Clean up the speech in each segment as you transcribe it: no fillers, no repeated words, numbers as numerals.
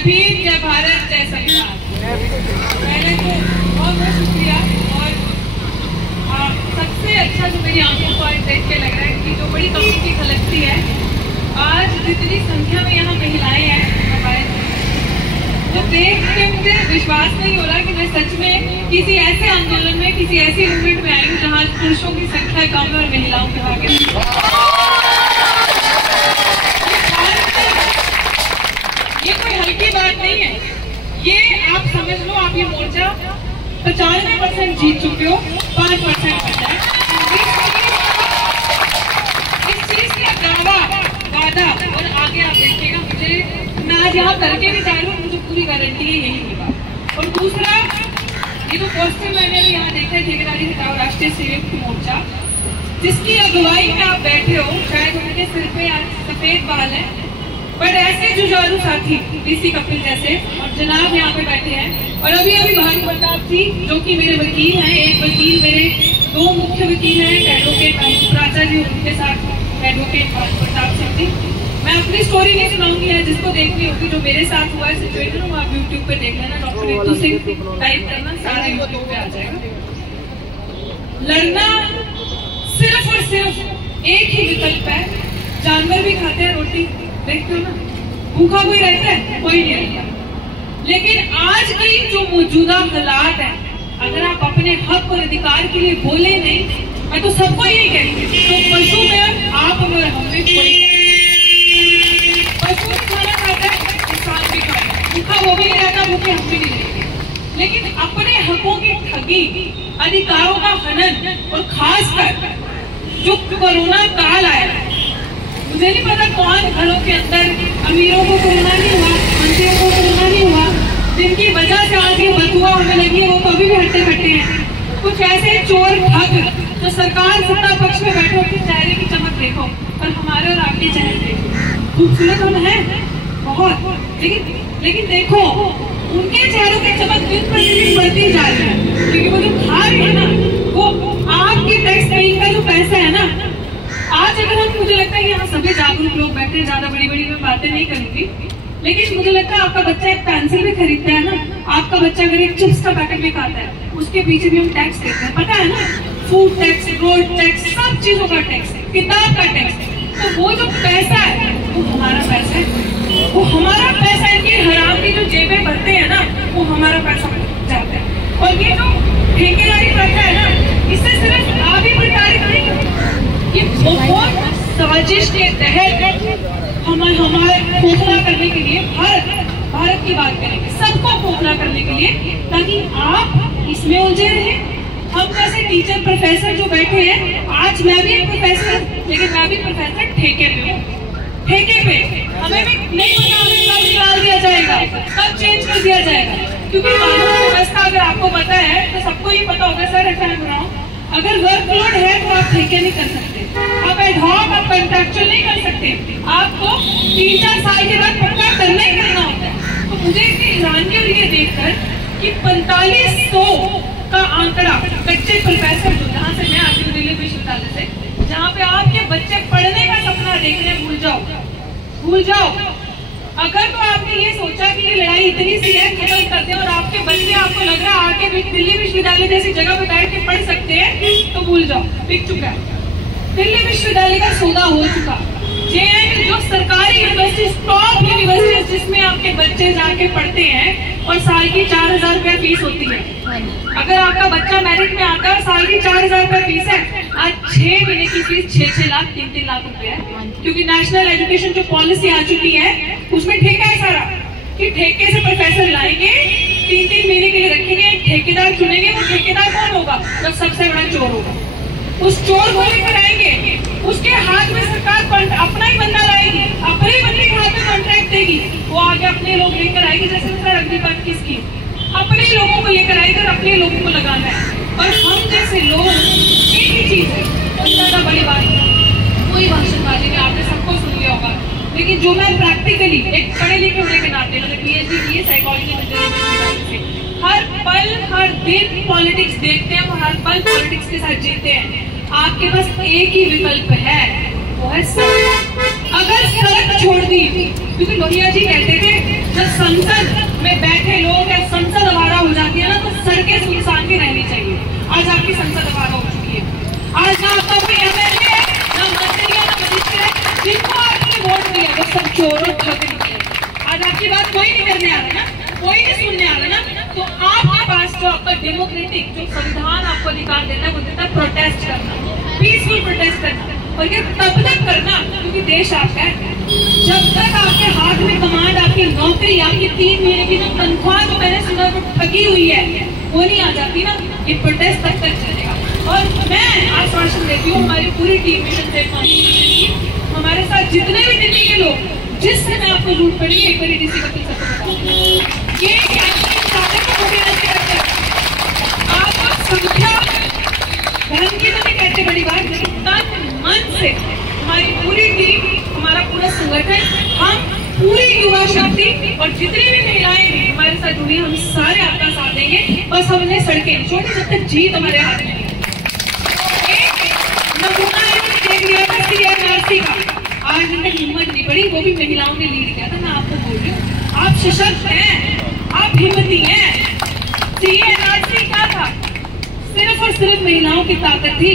जय भीम, जय भारत, जय संविधान। पहले तो बहुत बहुत शुक्रिया। और सबसे अच्छा जो मेरी आंखों को आज देख के लग रहा है कि जो बड़ी कम्युनिटी खलकती है, आज जितनी संख्या में यहाँ महिलाएं हैं हमारे, तो देख के मुझे विश्वास नहीं हो रहा कि मैं सच में किसी ऐसे आंदोलन में, किसी ऐसी मूवमेंट में आई हूँ जहाँ पुरुषों की संख्या कम है और महिलाओं के आगे। ये कोई हल्की बात नहीं है। ये आप समझ लो, आप ये मोर्चा 95% जीत चुके हो, 5% बचा है। इस चीज का दावा, वादा, और आगे आप देखिएगा, मुझे मैं आज यहाँ करके भी जा रही हूँ, मुझे पूरी गारंटी है यही होगा। और दूसरा, ये तो पोस्टर मैंने भी यहाँ देखा है, ठेकेदारी हटाओ राष्ट्रीय सेवक मोर्चा, जिसकी अगुवाई में आप बैठे हो, शायद उनके सिर पे आज सफेद बाल है, बट ऐसे जुझारू साथी डीसी कपिल जैसे, और जनाब यहाँ पे बैठे हैं। और अभी भानु प्रताप जी जो कि मेरे वकील हैं, एक वकील, मेरे दो मुख्य वकील हैं, एडवोकेट प्राचा जी, उनके साथ एडवोकेट भानु प्रताप सिंह जी। मैं अपनी स्टोरी नहीं सुनाऊंगी, है जिसको देखनी होगी, जो मेरे साथ हुआ है सिचुएशन, वो आप यूट्यूब पे देख लेना, डॉक्टर नीतू सिंह टाइप करना, सारा यूट्यूब पे आ जाएगा। लड़ना सिर्फ और सिर्फ एक ही विकल्प है। जानवर भी खाते हैं रोटी, देखते हो ना, भूखा कोई रहता है? कोई नहीं रहता। लेकिन आज की जो मौजूदा हालात है, अगर आप अपने हक और अधिकार के लिए बोले नहीं, मैं तो सबको यही कहती हूँ, तो पशु में आप और हम में कोई, पशु भी खाना खाता है, इंसान भी खाता है, भूखा वो भी नहीं रहता, भूखे हम भी नहीं रहते। लेकिन अपने हकों की ठगी, अधिकारों का हनन, और खासकर जो कोरोना काल आया, मुझे नहीं पता कौन घरों के अंदर, अमीरों को कोरोना नहीं हुआ, मंत्रियों को कोरोना नहीं हुआ, जिनकी वजह से आज ये बदुआ हमें लगी है, वो कभी भी हट्टे कट्टे हैं। कुछ ऐसे चोर ठग जो सरकार सत्ता पक्ष में बैठे, उनके चेहरे की चमक देखो, और हमारे और आपके चेहरे देखो, खूबसूरत हम हैं बहुत, लेकिन देखो उनके चेहरों की चमक दिन प्रतिदिन बढ़ती जा रही है, क्योंकि वो जो खा रही है ना, वो आपकी टैक्स पेइंग का जो पैसा है ना। आज अगर हम, मुझे लगता है कि यहाँ सभी जागरूक लोग बैठे हैं, ज्यादा बड़ी बड़ी मैं बातें नहीं करूंगी, लेकिन मुझे लगता है आपका बच्चा एक पेंसिल भी खरीदता है ना, आपका बच्चा अगर एक चिप्स का पैकेट भी खाता है, उसके पीछे भी हम टैक्स देते हैं, पता है ना, फूड टैक्स, रोड टैक्स, सब चीजों का टैक्स है, किताब का टैक्स है। तो वो जो पैसा है वो हमारा पैसा है, वो हमारा पैसा, इनकी हराम की जो जेबें भरते हैं ना, वो हमारा पैसा जाता है। और ये जो ठेकेदारी प्रथा है ना, इससे सिर्फ आप ही प्रताड़ित नहीं करते, ये बहुत साजिश के तहत हमारे खोखला करने के लिए, भारत की बात करेंगे, सबको खोखला करने के लिए, ताकि आप इसमें उलझे रहे। हम जैसे टीचर प्रोफेसर जो बैठे हैं, आज मैं भी एक प्रोफेसर, लेकिन मैं भी प्रोफेसर ठेके पे हूँ, ठेके पे। हमें भी नहीं पता हमें कब निकाल दिया जाएगा, कब चेंज कर दिया जाएगा, क्योंकि कानून व्यवस्था अगर आपको पता है तो सबको ही पता होगा। सर ऐसा मैं बनाऊँ, अगर वर्कलोड है तो आप ठेके नहीं कर सकते, आप एडहॉक, आप कॉन्ट्रैक्चुअल नहीं कर सकते, आपको 3-4 साल के बाद पक्का करना ही करना होता है। तो मुझे इसकी हैरानी हो रही है देखकर कि 4500 का आंकड़ा, बच्चे प्रोफेसर जो, जहाँ से मैं आती हूँ दिल्ली विश्वविद्यालय से, जहाँ पे आपके बच्चे पढ़ने का सपना देख रहे हैं, भूल जाओ। अगर तो आपने ये सोचा कि ये लड़ाई इतनी सी है, खत्म कर दे, और आपके बच्चे, आपको लग रहा है आके दिल्ली विश्वविद्यालय जैसी जगह पे बैठ के पढ़ सकते हैं, तो भूल जाओ, बिक चुका है। दिल्ली विश्वविद्यालय का सौदा हो चुका। जेएनयू जो सरकारी यूनिवर्सिटी, टॉप यूनिवर्सिटी, जिसमें आपके बच्चे जाके पढ़ते हैं, और साल की 4000 रुपया फीस होती है। अगर आपका बच्चा मेरिट में आता है, साल की 4000 रुपया फीस है। आज 6 महीने की फीस 6-6 लाख, 3-3 लाख रुपए है, क्योंकि नेशनल एजुकेशन जो पॉलिसी आ चुकी है, उसमें ठेका है सारा, कि ठेके से प्रोफेसर लाएंगे, 3-3 महीने के लिए रखेंगे, ठेकेदार चुनेंगे। वो ठेकेदार कौन होगा? जब सबसे बड़ा चोर होगा, उस चोर को लेकर आएंगे, उसके हाथ में सरकार अपना ही बंदा लाएगी, अपने ही बंदे के हाथ में कॉन्ट्रैक्ट देगी, वो आगे अपने लोग लेकर आएगी, जैसे सर अग्निपथ की स्कीम, अपने लोगों को लेकर आएगी और अपने लोगों को लगाना है। और हम जैसे लोग, एक ही चीज है, बहुत ज्यादा बड़ी बात है, कोई भाषणबाजी नहीं, आपने सबको सुन लिया होगा, लेकिन जो मैं प्रैक्टिकली एक पढ़े लिखे होने के नाते, मैंने PhD की है साइकोलॉजी में, हर पल हर दिन पॉलिटिक्स देखते हैं, वो हर पल पॉलिटिक्स के साथ जीते हैं। आपके पास एक ही विकल्प है, वो है सड़क। अगर सड़क छोड़ दी, क्योंकि लोहिया जी कहते थे जब संसद में बैठे लोग या संसद आवारा हो जाती है ना, तो सड़कें सुनसान भी रहनी चाहिए। आज आपकी संसद आवारा हो चुकी है। आज ना आपका कोई एमएलए है, ना मंत्री है, ना मिनिस्टर है, जिनको आपने वोट दिया वो सब चोरों ठग निकले। आज आपकी बात कोई नहीं करने आ रहा ना, कोई नहीं सुनने आ रहा ना, तो आपके पास जो आपका डेमोक्रेटिक जो संविधान आपको अधिकार देता है वो देता है प्रोटेस्ट करना, पीसफुल प्रोटेस्ट करना। और ये तब तक करना क्योंकि देश आपका है। जब तक आपके हाथ में कमांड, आपकी नौकरी, आपकी 3 महीने की जो तनख्वाह जो मैंने सुना वो ठगी हुई है वो नहीं आ जाती ना, ये प्रोटेस्ट तब तक चलेगा। और मैं आश्वासन देती हूँ हमारी पूरी टीम में, हमारे साथ जितने भी दिल्ली के लोग, जिससे मैं आपको लूट पड़ी एक बार डीसी वकील सबको ये आपको संख्या धर्म की तो नहीं कहते बड़ी बात, लेकिन तन मन से हमारी पूरी टीम, हमारा पूरा संगठन, हम पूरी युवा शक्ति और जितनी भी महिलाएं हमारे साथ जुड़ी, हम सारे आपका साथ देंगे। बस हमने सड़कें छोटी, जब तक जीत हमारे हाथ में। एक नमूना देख लिया था सीएनआरसी का, आज तक हिम्मत नहीं पड़ी, वो भी महिलाओं ने लीड किया था। मैं आपको बोल रही हूँ, आप सशक्त हैं, आप हिम्मती हैं। सीएनआरसी क्या था? सिर्फ और सिर्फ महिलाओं की ताकत थी।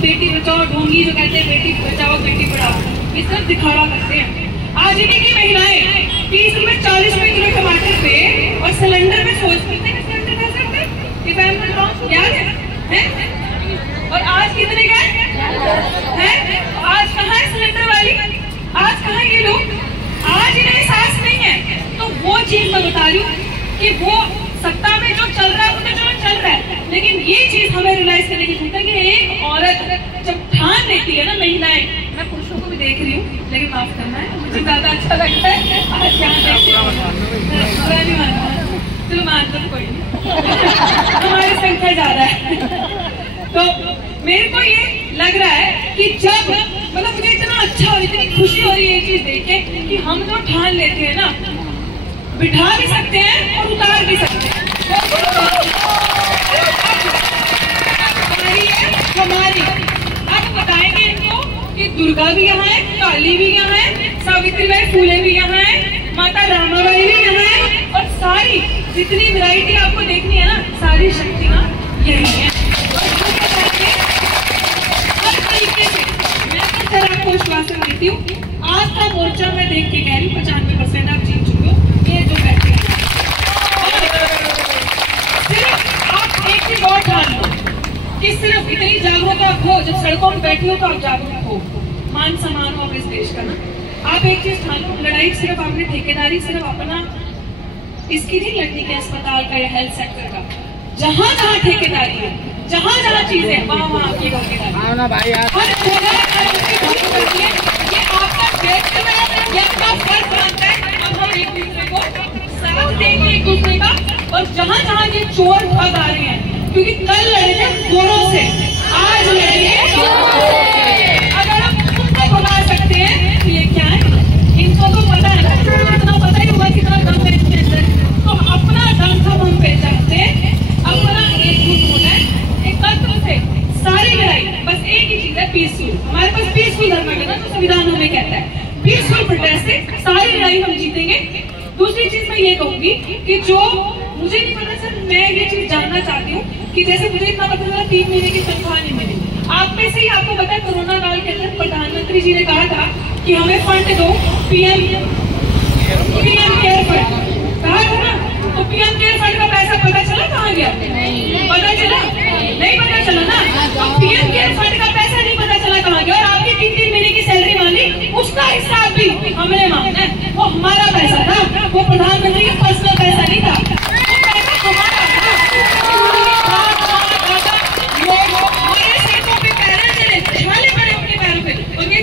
बेटी बचाओ ढोंगी जो कहते हैं बेटी बचाओ बेटी पढ़ाओ, इस तरह दिखावा करते हैं। आज इन्हीं की महिलाएं 30 रुपए 40 रुपए किलो टमाटर पे और सिलेंडर में सोचते हैं सिलेंडर कैसे होता है, याद है? और आज कितने का है? आज कहाँ है सिलेंडर वाली? आज कहाँ ये लोग? आज इन्हें एहसास नहीं है। तो वो चीज मैं बता रही हूँ कि वो सत्ता में जो चल रहा है वो तो चल रहा है, लेकिन ये चीज हमें रियलाइज करने की जरूरत है कि एक औरत जब ठान लेती है ना, महिलाएं, मैं पुरुषों को भी देख रही हूँ लेकिन माफ करना है, मुझे ज्यादा अच्छा लगता है आज यहाँ देखते चलो मान तो कोई नहीं हमारी संख्या ज्यादा है। तो मेरे को ये लग रहा है कि जब मतलब मुझे इतना अच्छा और इतनी खुशी हो रही है ये चीज देख के कि हम जो ठान लेते हैं ना, बिठा भी सकते हैं और उतार भी सकते हैं। हमारी अब बताएंगे इनको कि दुर्गा भी यहाँ है, काली भी यहाँ है, सावित्रीबाई फुले भी यहाँ है, माता रामाबाई भी यहाँ है, और सारी जितनी वैरायटी आपको देखनी है ना, सारी शक्तियाँ यही है। हर तरीके से मैं तो सर आपको आश्वासन देती हूँ, आज का मोर्चा मैं देख के कह रही हूँ 95% आप जीत चुके हो। ये जो बैठे हैं सिर्फ आप एक चीज और ठान लो कि सिर्फ इतनी जागरूक आप हो, जब सड़कों में बैठी हो तो आप जागरूक हो, मान सम्मान हो इस देश का ना। आप एक चीज ठान लो, लड़ाई सिर्फ आपने ठेकेदारी सिर्फ अपना इसकी नहीं लड़नी के अस्पताल का या हेल्थ सेक्टर का, जहाँ जहाँ ठेकेदारी है, जहाँ जहाँ चीजें वहाँ वहाँ आपकी भागीदारी, हर जगह ये आपका व्यक्तित्व है, ये आपका फर्ज बनता है। अब हम एक दूसरे को साथ देंगे एक दूसरे का, और जहाँ जहाँ ये चोर ठग आ रहे हैं, क्योंकि कल लड़े थे गोरों से, आज लड़ेंगे अगर हम उनको भगा सकते हैं तो ये क्या है, इनको तो पता है ना, इतना पता ही होगा कितना दम है इसके अंदर। तो अपना दम सब हम पहचानते हैं, अपना एकजुट होना है, एकत्र से सारी लड़ाई बस एक ही चीज है, पीसफुल। हमारे पास पीसफुल धर्म है ना, तो संविधान हमें कहता है पीसफुल प्रोटेस्ट से सारी लड़ाई हम जीतेंगे। दूसरी चीज मैं ये कहूंगी कि जो मुझे नहीं पता सर, मैं ये चीज जानना चाहती हूँ कि जैसे मुझे इतना पता चला 3 महीने की तनख्वाह नहीं मिली, आप में से ही आपको पता है कोरोना काल के अंदर प्रधानमंत्री जी ने कहा था कि हमें फंड दो, पीएम केयर फंड कहा था ना, तो पीएम केयर फंड का पैसा पता चला कहाँ गया? पता चला? नहीं पता चला ना। तो पीएम केयर फंड का पैसा नहीं पता चला कहाँ गया, और आपकी 3 महीने की सैलरी मांगी, उसका हिसाब भी हमने मांगना है। वो हमारा पैसा था, वो प्रधानमंत्री का पर्सनल पैसा नहीं था, वो पैसा हमारा था।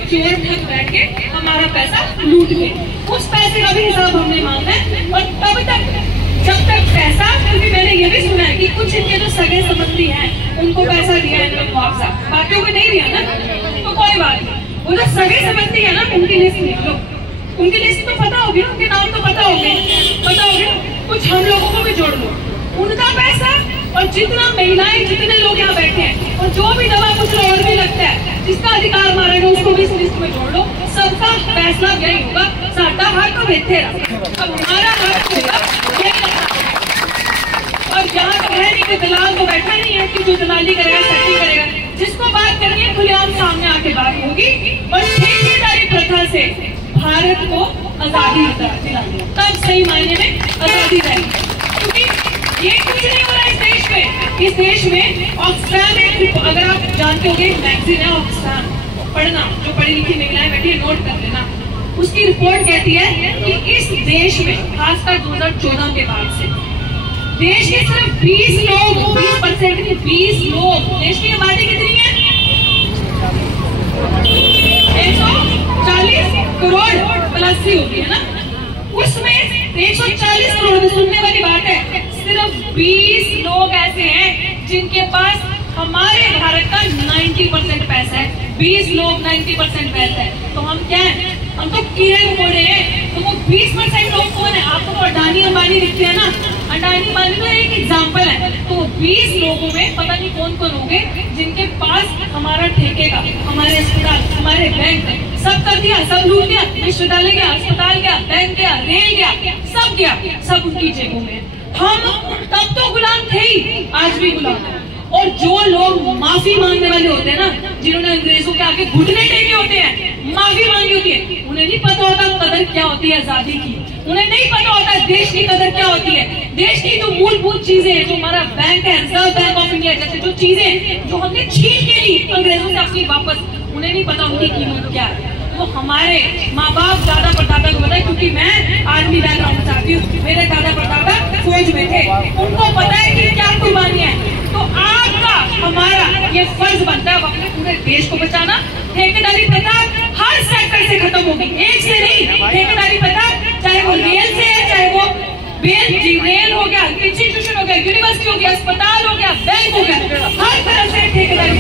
चोर ठग बैठ के हमारा पैसा लूट गए, उस पैसे का भी हिसाब हमने मांगना है। और तब तक जब तक पैसा, क्योंकि मैंने ये भी सुना है कि कुछ इनके जो सगे संबंधी हैं उनको पैसा दिया है मुआवजा, बाकियों को नहीं दिया ना, तो कोई बात नहीं। वो जो सगे संबंधी है ना, उनकी लिस्ट निकलो, उनकी लिस्ट तो पता होगी, उनके नाम तो पता होंगे, कुछ हम लोगों को भी जोड़ लो, उनका पैसा, और जितना महिलाएं जितने लोग यहाँ बैठे हैं, और जो भी दवा कुछ और भी लगता है जिसका अधिकार मारेगा उसको भी इस लिस्ट में जोड़ लो, सबका फैसला यही होगा, साडा हक इत्थे अब हमारा हक होगा और यहाँ तो है नहीं कि दलाल तो बैठा नहीं है कि जो दलाली करेगा सट्टी करेगा, जिसको बात करनी है खुलेआम सामने आके बात होगी और ठेकेदारी प्रथा से भारत को आजादी दिलानी, तब सही मायने में आजादी रहेगी। क्योंकि ये कुछ नहीं हो रहा इस देश में। इस देश में ऑक्सफैम एक, अगर आप जानते होंगे मैगजीन है ऑक्सफैम, पढ़ना, जो पढ़ी लिखी महिलाएं बैठी है नोट कर लेना। उसकी रिपोर्ट कहती है कि इस देश में खासकर 2014 के बाद से देश के सिर्फ 20 लोग, 20% के 20 लोग, देश की आबादी कितनी है 140 करोड़ प्लस ही होगी है ना, उसमें 140 करोड़ में सुनने वाली बात है, सिर्फ 20 लोग ऐसे हैं जिनके पास हमारे भारत का 90% पैसा है। 20 लोग 90% पैसा है, तो हम क्या है, हम तो कीड़े मकोड़े हैं। तो वो 20% लोग कौन है? आपको तो अडानी अंबानी दिखते हैं ना, अडानी अंबानी तो एक एग्जाम्पल है। तो 20 लोगों में पता नहीं कौन कौन होंगे जिनके पास हमारा ठेके का, हमारे अस्पताल, हमारे बैंक सब कर दिया, सब लूट गया, विश्वविद्यालय गया, अस्पताल गया, बैंक गया, रेल गया, सब गया, सब उनकी जेबों में। हम तब तो गुलाम थे ही, आज भी गुलाम है। और जो लोग माफी मांगने वाले होते हैं ना, जिन्होंने अंग्रेजों के आगे घुटने टेके होते हैं, माफी मांगी होती है, उन्हें नहीं पता होता कदर क्या होती है आजादी की, उन्हें नहीं पता होता देश की कदर क्या होती है। देश की जो मूलभूत चीजें हैं, जो हमारा बैंक है, रिजर्व बैंक ऑफ इंडिया, जैसे जो चीजें जो हमने छीन के ली अंग्रेजों से अपनी वापस, उन्हें नहीं पता उनकी कीमत क्या है। वो हमारे माँ बाप दादा परदादा को पता है, क्योंकि मैं आर्मी बैकग्राउंड से आती हूँ, मेरे दादा परदादा फौज में थे, उनको पता है कि क्या कुर्बानी है। तो आपका हमारा ये फर्ज बनता है अपने पूरे देश को बचाना। ठेकेदारी प्रथा हर सेक्टर से खत्म होगी, एक से नहीं। ठेकेदारी प्रथा चाहे वो रेल से है, चाहे वो रेल हो गया, इंस्टीट्यूशन हो गया, यूनिवर्सिटी हो गया, अस्पताल हो गया, बैंक हो गया, हर तरह से ठेकेदारी